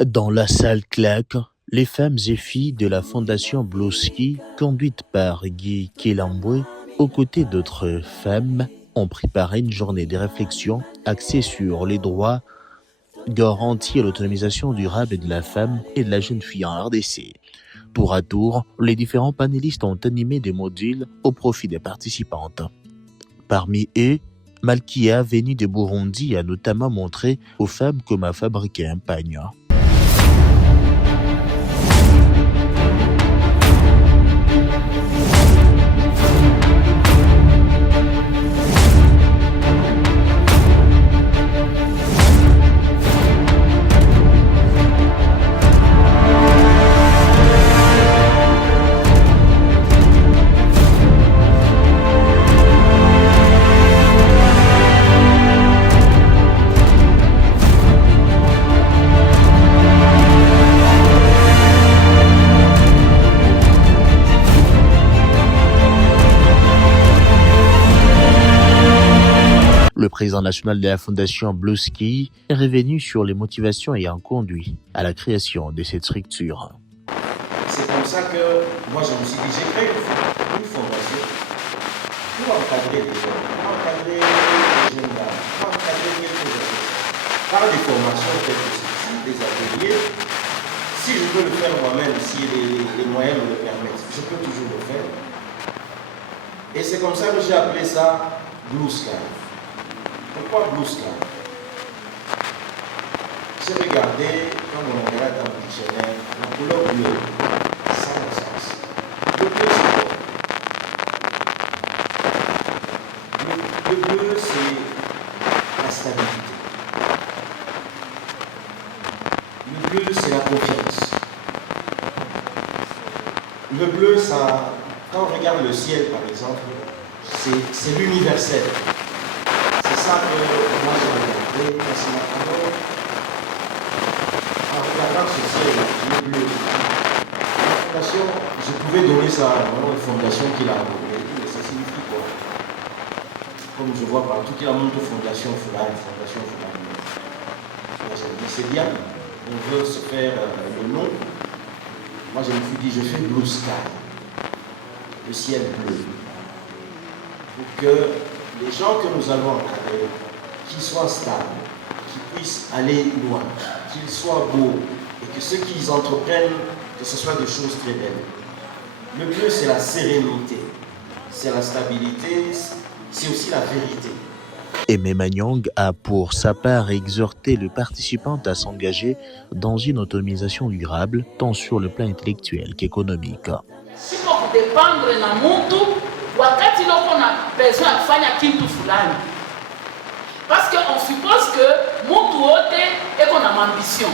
Dans la salle claque, les femmes et filles de la Fondation Blouski, conduite par Guy Kilambwe, aux côtés d'autres femmes, ont préparé une journée de réflexion axée sur les droits garantis à l'autonomisation durable de la femme et de la jeune fille en RDC. Tour à tour, les différents panélistes ont animé des modules au profit des participantes. Parmi eux, Malkia, venue de Burundi, a notamment montré aux femmes comment fabriquer un pagne. Le président national de la Fondation Blouski est revenu sur les motivations ayant conduit à la création de cette structure. C'est comme ça que moi je me suis dit, j'ai créé une fondation pour encadrer les jeunes, pour encadrer les jeunes dames, pour encadrer quelque chose. Par des formations telles que ceci, des ateliers. Si je peux le faire moi-même, si les moyens me le permettent, je peux toujours le faire. Et c'est comme ça que j'ai appelé ça Blue Sky. Pourquoi Blue Sky? J'ai regardé, quand on regarde dans le dictionnaire, la couleur bleue, ça a un sens. Le bleu, c'est quoi? Le bleu, c'est la stabilité. Le bleu, c'est la confiance. Le bleu, ça, quand on regarde le ciel, par exemple, c'est l'universel. C'est ça que moi j'ai regardé. En regardant ce ciel qui est bleu, la fondation, je pouvais donner ça à une fondation qui l'a appelée. Mais ça signifie quoi? Comme je vois partout qu'il y a une fondation fulani, fondation fulani. Moi j'ai dit c'est bien, on veut se faire le nom. Moi je me suis dit je fais Blue Sky, le ciel bleu. Pour que les gens que nous allons encadrer, qu'ils soient stables, qu'ils puissent aller loin, qu'ils soient beaux et que ceux qui entreprennent, que ce soit des choses très belles. Le bleu, c'est la sérénité, c'est la stabilité, c'est aussi la vérité. Aimé Magnong a pour sa part exhorté le participant à s'engager dans une autonomisation durable, tant sur le plan intellectuel qu'économique. Si vous dépendre na mtu wakati loko na besoin ya kufanya kitu fulani, parce qu'on suppose que mtu wote eko na ambition,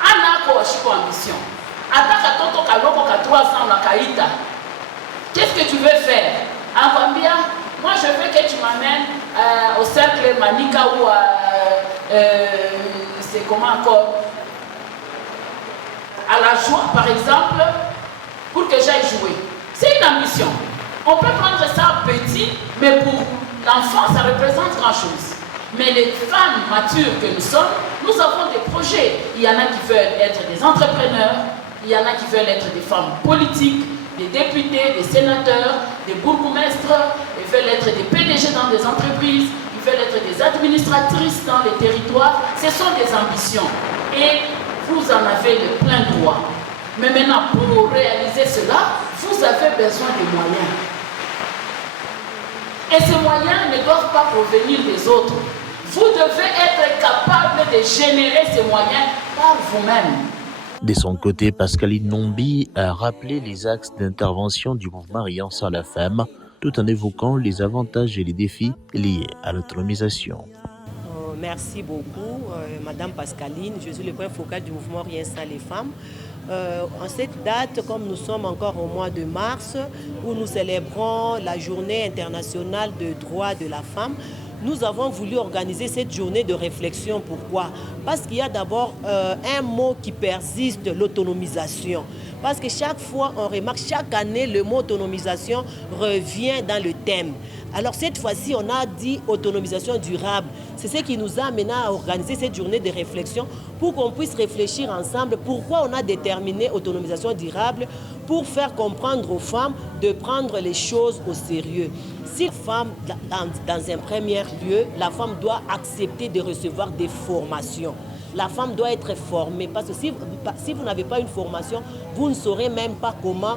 anako washiko ambition, ata katoto kaloko ka 3 ans na kaita, qu'est-ce que tu veux faire? Akwambia, moi je veux que tu m'amènes au cercle Manika ou c'est comment encore, à la joie par exemple, pour que j'aille jouer. C'est une ambition. On peut prendre ça petit, mais pour l'enfant, ça représente grand-chose. Mais les femmes matures que nous sommes, nous avons des projets. Il y en a qui veulent être des entrepreneurs, il y en a qui veulent être des femmes politiques, des députés, des sénateurs, des bourgmestres, ils veulent être des PDG dans des entreprises, ils veulent être des administratrices dans les territoires. Ce sont des ambitions. Et vous en avez le plein droit. Mais maintenant, pour réaliser cela, vous avez besoin de moyens. Et ces moyens ne doivent pas provenir des autres. Vous devez être capable de générer ces moyens par vous-même. De son côté, Pascaline Nombi a rappelé les axes d'intervention du mouvement Rien sans la femme, tout en évoquant les avantages et les défis liés à l'autonomisation. Merci beaucoup, Madame Pascaline. Je suis le point focal du mouvement Rien sans les femmes. En cette date, comme nous sommes encore au mois de mars, où nous célébrons la journée internationale des droits de la femme, nous avons voulu organiser cette journée de réflexion. Pourquoi? Parce qu'il y a d'abord un mot qui persiste, l'autonomisation. Parce que chaque fois, on remarque, chaque année, le mot autonomisation revient dans le thème. Alors cette fois-ci, on a dit autonomisation durable. C'est ce qui nous a amené à organiser cette journée de réflexion pour qu'on puisse réfléchir ensemble pourquoi on a déterminé autonomisation durable pour faire comprendre aux femmes de prendre les choses au sérieux. Si la femme, dans un premier lieu, la femme doit accepter de recevoir des formations. La femme doit être formée parce que si vous n'avez pas une formation, vous ne saurez même pas comment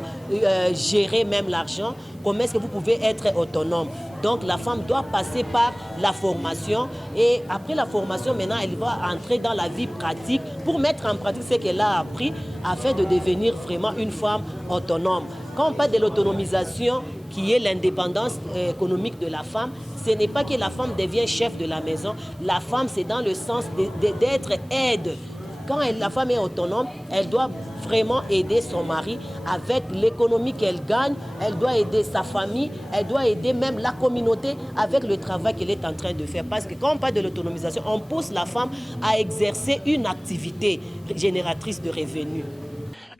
gérer même l'argent, comment est-ce que vous pouvez être autonome. Donc la femme doit passer par la formation et après la formation, maintenant, elle va entrer dans la vie pratique pour mettre en pratique ce qu'elle a appris afin de devenir vraiment une femme autonome. Quand on parle de l'autonomisation, qui est l'indépendance économique de la femme, ce n'est pas que la femme devient chef de la maison. La femme, c'est dans le sens d'être aide. Quand la femme est autonome, elle doit vraiment aider son mari avec l'économie qu'elle gagne. Elle doit aider sa famille. Elle doit aider même la communauté avec le travail qu'elle est en train de faire. Parce que quand on parle de l'autonomisation, on pousse la femme à exercer une activité génératrice de revenus.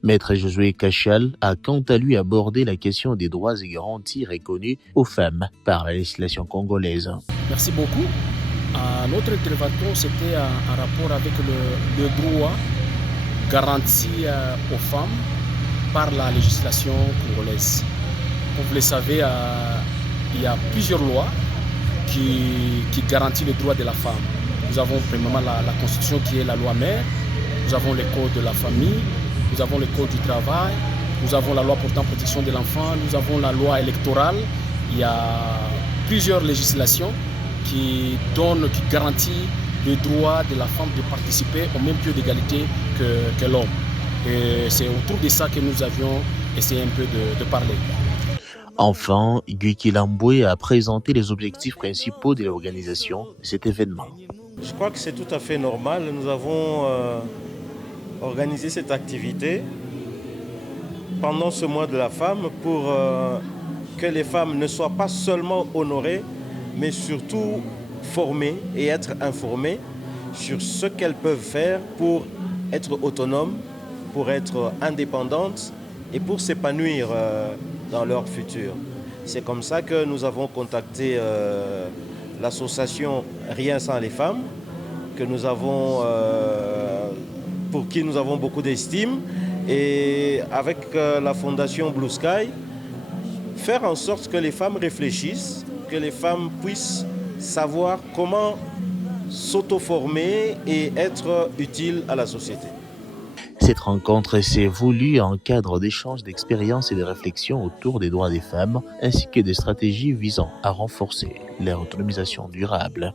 Maître Josué Cachal a quant à lui abordé la question des droits et garanties reconnus aux femmes par la législation congolaise. Merci beaucoup. Notre intervention, c'était en rapport avec le droit garanti aux femmes par la législation congolaise. Comme vous le savez, il y a plusieurs lois qui garantissent le droit de la femme. Nous avons premièrement la Constitution qui est la loi mère, nous avons le Code de la famille, nous avons le Code du travail, nous avons la loi portant protection de l'enfant, nous avons la loi électorale. Il y a plusieurs législations qui garantissent le droit de la femme de participer au même pied d'égalité que l'homme. Et c'est autour de ça que nous avions essayé un peu de parler. Enfin, Guy Kilambwe a présenté les objectifs principaux de l'organisation de cet événement. Je crois que c'est tout à fait normal. Nous avons organisé cette activité pendant ce mois de la femme pour que les femmes ne soient pas seulement honorées, mais surtout formées et être informées sur ce qu'elles peuvent faire pour être autonomes, pour être indépendantes et pour s'épanouir dans leur futur. C'est comme ça que nous avons contacté l'association Rien sans les femmes, pour qui nous avons beaucoup d'estime, et avec la fondation Blue Sky, faire en sorte que les femmes réfléchissent, que les femmes puissent savoir comment s'auto-former et être utiles à la société. Cette rencontre s'est voulue en cadre d'échanges d'expériences et de réflexions autour des droits des femmes, ainsi que des stratégies visant à renforcer leur autonomisation durable.